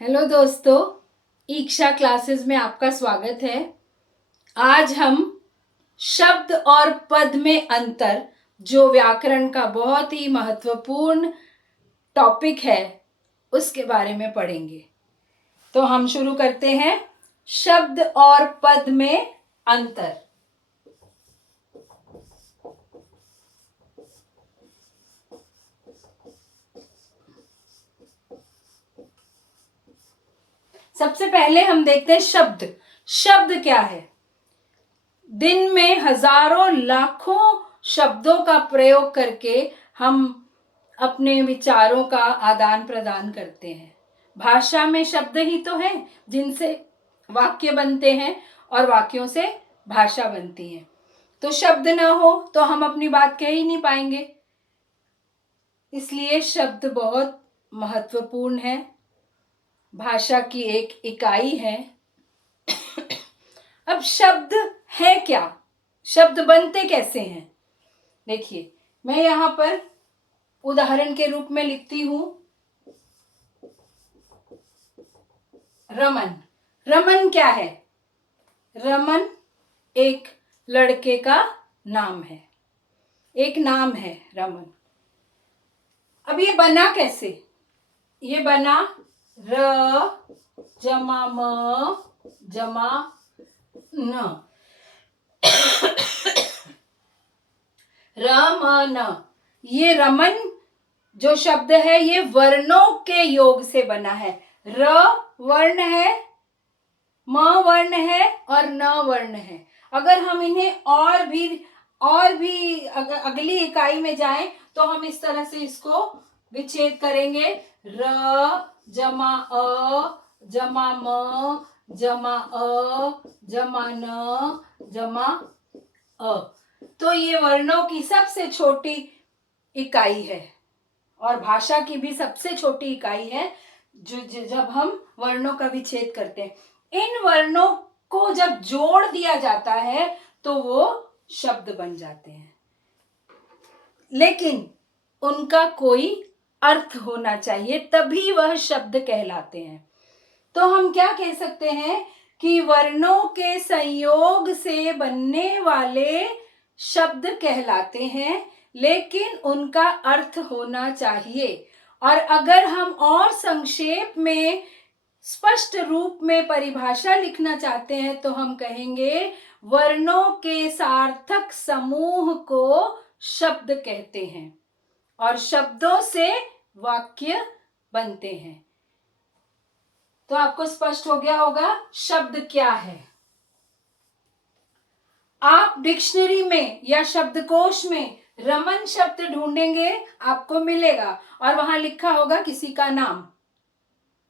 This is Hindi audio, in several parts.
हेलो दोस्तों, ईक्षा क्लासेस में आपका स्वागत है। आज हम शब्द और पद में अंतर, जो व्याकरण का बहुत ही महत्वपूर्ण टॉपिक है, उसके बारे में पढ़ेंगे। तो हम शुरू करते हैं। शब्द और पद में अंतर। सबसे पहले हम देखते हैं शब्द। शब्द क्या है? दिन में हजारों लाखों शब्दों का प्रयोग करके हम अपने विचारों का आदान प्रदान करते हैं। भाषा में शब्द ही तो है जिनसे वाक्य बनते हैं और वाक्यों से भाषा बनती है। तो शब्द ना हो तो हम अपनी बात कह ही नहीं पाएंगे। इसलिए शब्द बहुत महत्वपूर्ण है, भाषा की एक इकाई है। अब शब्द है क्या? शब्द बनते कैसे हैं? देखिए, मैं यहां पर उदाहरण के रूप में लिखती हूं रमन। रमन क्या है? रमन एक लड़के का नाम है, एक नाम है रमन। अब ये बना कैसे? ये बना र जमा म जमा न, रमन। ये रमन जो शब्द है ये वर्णों के योग से बना है। र वर्ण है, म वर्ण है और न वर्ण है। अगर हम इन्हें और भी अगली इकाई में जाएं तो हम इस तरह से इसको विच्छेद करेंगे। र जमा अ जमा म जमा अ जमा न जमा अ। तो ये वर्णों की सबसे छोटी इकाई है और भाषा की भी सबसे छोटी इकाई है। जब हम वर्णों का विच्छेद करते हैं, इन वर्णों को जब जोड़ दिया जाता है तो वो शब्द बन जाते हैं, लेकिन उनका कोई अर्थ होना चाहिए, तभी वह शब्द कहलाते हैं। तो हम क्या कह सकते हैं कि वर्णों के संयोग से बनने वाले शब्द कहलाते हैं, लेकिन उनका अर्थ होना चाहिए। और अगर हम और संक्षेप में स्पष्ट रूप में परिभाषा लिखना चाहते हैं तो हम कहेंगे वर्णों के सार्थक समूह को शब्द कहते हैं और शब्दों से वाक्य बनते हैं। तो आपको स्पष्ट हो गया होगा शब्द क्या है। आप डिक्शनरी में या शब्दकोश में रमन शब्द ढूंढेंगे, आपको मिलेगा और वहां लिखा होगा किसी का नाम,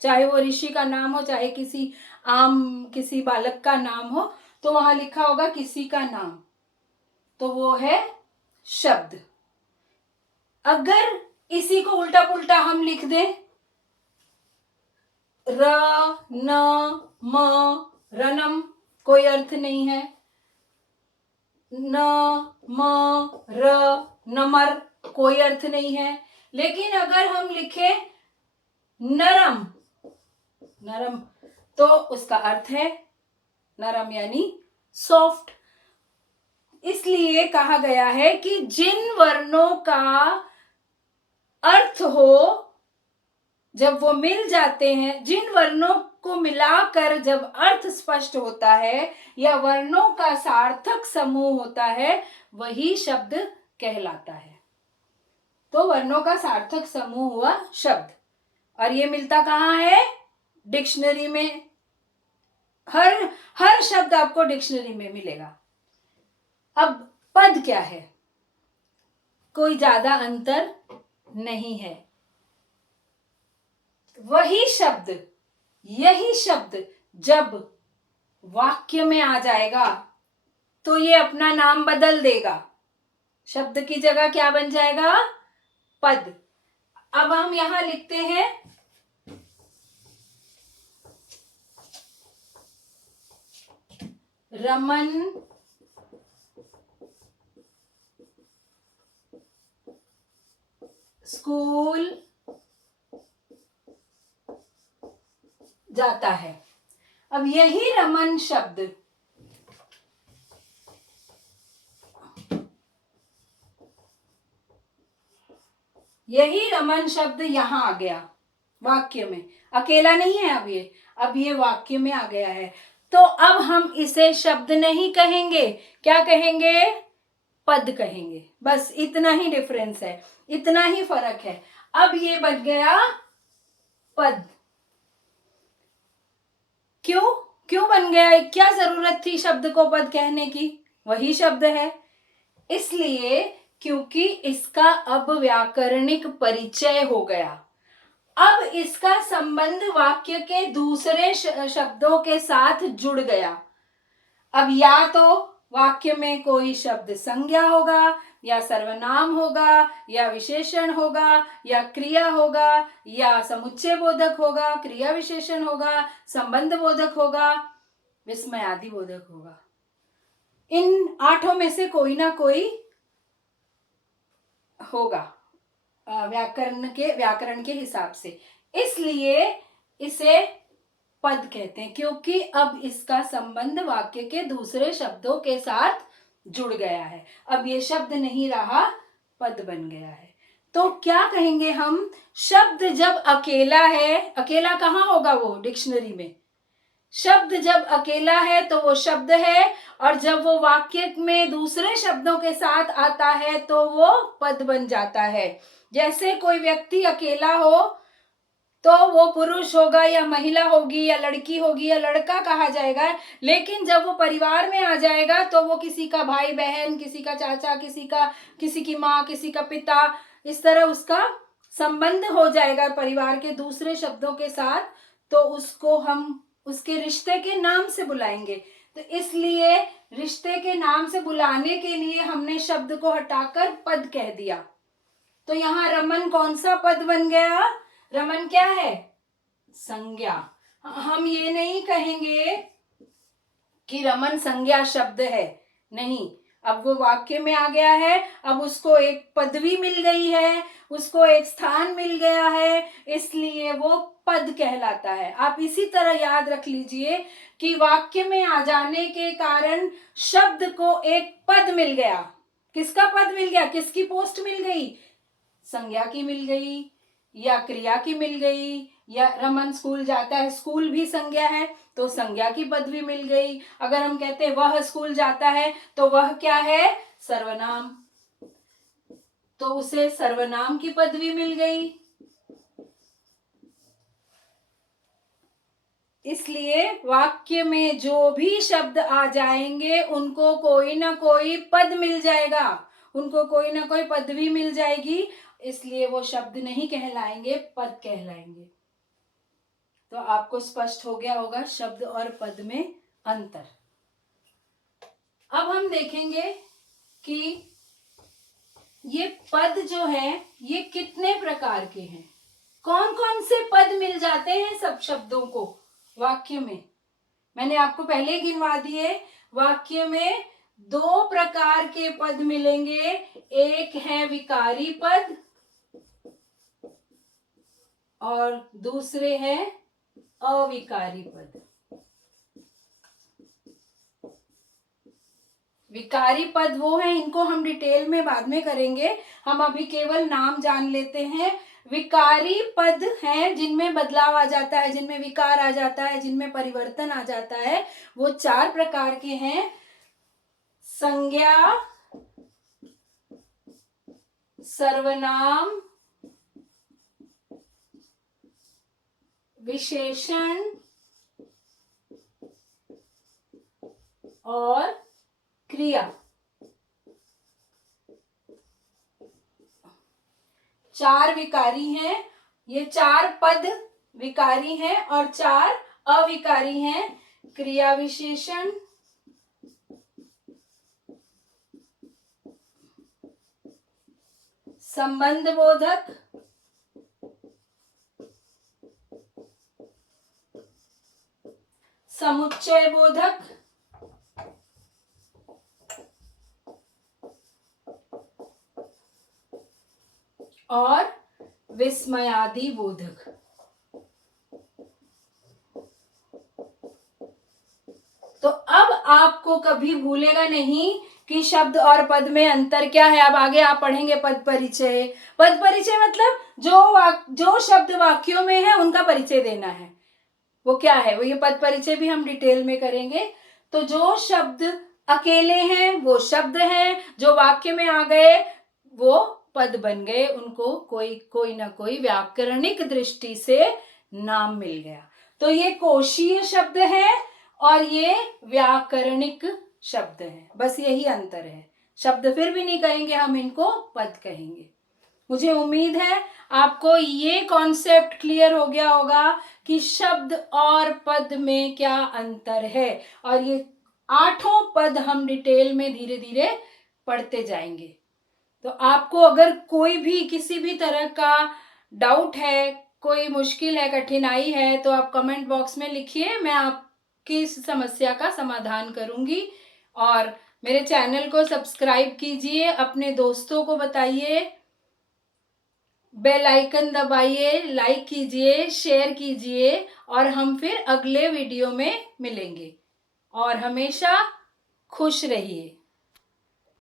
चाहे वो ऋषि का नाम हो, चाहे किसी बालक का नाम हो, तो वहां लिखा होगा किसी का नाम, तो वो है शब्द। अगर इसी को उल्टा पुल्टा हम लिख दें, र न म रनम, कोई अर्थ नहीं है। न म र नमर, कोई अर्थ नहीं है। लेकिन अगर हम लिखे नरम, नरम, तो उसका अर्थ है नरम यानी सॉफ्ट। इसलिए कहा गया है कि जिन वर्णों का अर्थ हो, जब वो मिल जाते हैं, जिन वर्णों को मिलाकर जब अर्थ स्पष्ट होता है या वर्णों का सार्थक समूह होता है, वही शब्द कहलाता है। तो वर्णों का सार्थक समूह हुआ शब्द, और ये मिलता कहाँ है? डिक्शनरी में। हर शब्द आपको डिक्शनरी में मिलेगा। अब पद क्या है? कोई ज्यादा अंतर नहीं है। वही शब्द, यही शब्द जब वाक्य में आ जाएगा तो ये अपना नाम बदल देगा। शब्द की जगह क्या बन जाएगा? पद। अब हम यहां लिखते हैं रमन स्कूल जाता है। अब यही रमन शब्द यहां आ गया वाक्य में, अकेला नहीं है अब ये वाक्य में आ गया है। तो अब हम इसे शब्द नहीं कहेंगे, क्या कहेंगे? पद कहेंगे। बस इतना ही डिफरेंस है, इतना ही फर्क है। अब ये बन गया पद। क्यों क्यों बन गया? क्या जरूरत थी शब्द को पद कहने की? वही शब्द है। इसलिए क्योंकि इसका अब व्याकरणिक परिचय हो गया। अब इसका संबंध वाक्य के दूसरे शब्दों के साथ जुड़ गया। अब या तो वाक्य में कोई शब्द संज्ञा होगा, या सर्वनाम होगा, या विशेषण होगा, या क्रिया होगा, या समुच्चय बोधक होगा, क्रिया विशेषण होगा, संबंध बोधक होगा, विस्मयादि बोधक होगा। इन 8 में से कोई ना कोई होगा व्याकरण के हिसाब से। इसलिए इसे पद कहते हैं, क्योंकि अब इसका संबंध वाक्य के दूसरे शब्दों के साथ जुड़ गया है। अब ये शब्द नहीं रहा, पद बन गया है। तो क्या कहेंगे हम? शब्द जब अकेला है, अकेला कहाँ होगा वो डिक्शनरी में? शब्द जब अकेला है तो वो शब्द है, और जब वो वाक्य में दूसरे शब्दों के साथ आता है तो वो पद बन जाता है। जैसे कोई व्यक्ति अकेला हो तो वो पुरुष होगा या महिला होगी या लड़की होगी या लड़का कहा जाएगा, लेकिन जब वो परिवार में आ जाएगा तो वो किसी का भाई बहन, किसी का चाचा, किसी की माँ, किसी का पिता, इस तरह उसका संबंध हो जाएगा परिवार के दूसरे शब्दों के साथ। तो उसको हम उसके रिश्ते के नाम से बुलाएंगे। तो इसलिए रिश्ते के नाम से बुलाने के लिए हमने शब्द को हटाकर पद कह दिया। तो यहाँ रमन कौन सा पद बन गया? रमन क्या है? संज्ञा। हम ये नहीं कहेंगे कि रमन संज्ञा शब्द है, नहीं। अब वो वाक्य में आ गया है, अब उसको एक पदवी मिल गई है, उसको एक स्थान मिल गया है, इसलिए वो पद कहलाता है। आप इसी तरह याद रख लीजिए कि वाक्य में आ जाने के कारण शब्द को एक पद मिल गया। किसका पद मिल गया? किसकी पोस्ट मिल गई? संज्ञा की मिल गई, या क्रिया की मिल गई, या रमन स्कूल जाता है, स्कूल भी संज्ञा है तो संज्ञा की पदवी मिल गई। अगर हम कहते हैं वह स्कूल जाता है तो वह क्या है? सर्वनाम, तो उसे सर्वनाम की पदवी मिल गई। इसलिए वाक्य में जो भी शब्द आ जाएंगे उनको कोई ना कोई पद मिल जाएगा, उनको कोई ना कोई पदवी मिल जाएगी, इसलिए वो शब्द नहीं कहलाएंगे, पद कहलाएंगे। तो आपको स्पष्ट हो गया होगा शब्द और पद में अंतर। अब हम देखेंगे कि ये पद जो है ये कितने प्रकार के हैं, कौन कौन से पद मिल जाते हैं सब शब्दों को वाक्य में। मैंने आपको पहले ही गिनवा दिए। वाक्य में 2 प्रकार के पद मिलेंगे, एक है विकारी पद और दूसरे हैं अविकारी पद। विकारी पद वो है, इनको हम डिटेल में बाद में करेंगे, हम अभी केवल नाम जान लेते हैं। विकारी पद हैं जिनमें बदलाव आ जाता है, जिनमें विकार आ जाता है, जिनमें परिवर्तन आ जाता है, वो 4 प्रकार के हैं। संज्ञा, सर्वनाम, विशेषण और क्रिया। 4 विकारी हैं, ये 4 पद विकारी हैं और 4 अविकारी हैं। क्रिया विशेषण, संबंध बोधक, समुच्चय बोधक और विस्मयादि बोधक। आपको कभी भूलेगा नहीं कि शब्द और पद में अंतर क्या है। अब आगे आप पढ़ेंगे पद परिचय। पद परिचय मतलब जो शब्द वाक्यों में है उनका परिचय देना है, वो क्या है, वो ये पद परिचय भी हम डिटेल में करेंगे। तो जो शब्द अकेले हैं वो शब्द हैं, जो वाक्य में आ गए वो पद बन गए, उनको कोई ना कोई व्याकरणिक दृष्टि से नाम मिल गया। तो ये कोशीय शब्द है और ये व्याकरणिक शब्द है, बस यही अंतर है। शब्द फिर भी नहीं कहेंगे हम, इनको पद कहेंगे। मुझे उम्मीद है आपको ये कॉन्सेप्ट क्लियर हो गया होगा कि शब्द और पद में क्या अंतर है, और ये 8 पद हम डिटेल में धीरे धीरे पढ़ते जाएंगे। तो आपको अगर कोई भी किसी भी तरह का डाउट है, कोई मुश्किल है, कठिनाई है, तो आप कमेंट बॉक्स में लिखिए, मैं आपकी इस समस्या का समाधान करूंगी। और मेरे चैनल को सब्सक्राइब कीजिए, अपने दोस्तों को बताइए, बेल आइकन दबाइए, लाइक कीजिए, शेयर कीजिए, और हम फिर अगले वीडियो में मिलेंगे। और हमेशा खुश रहिए।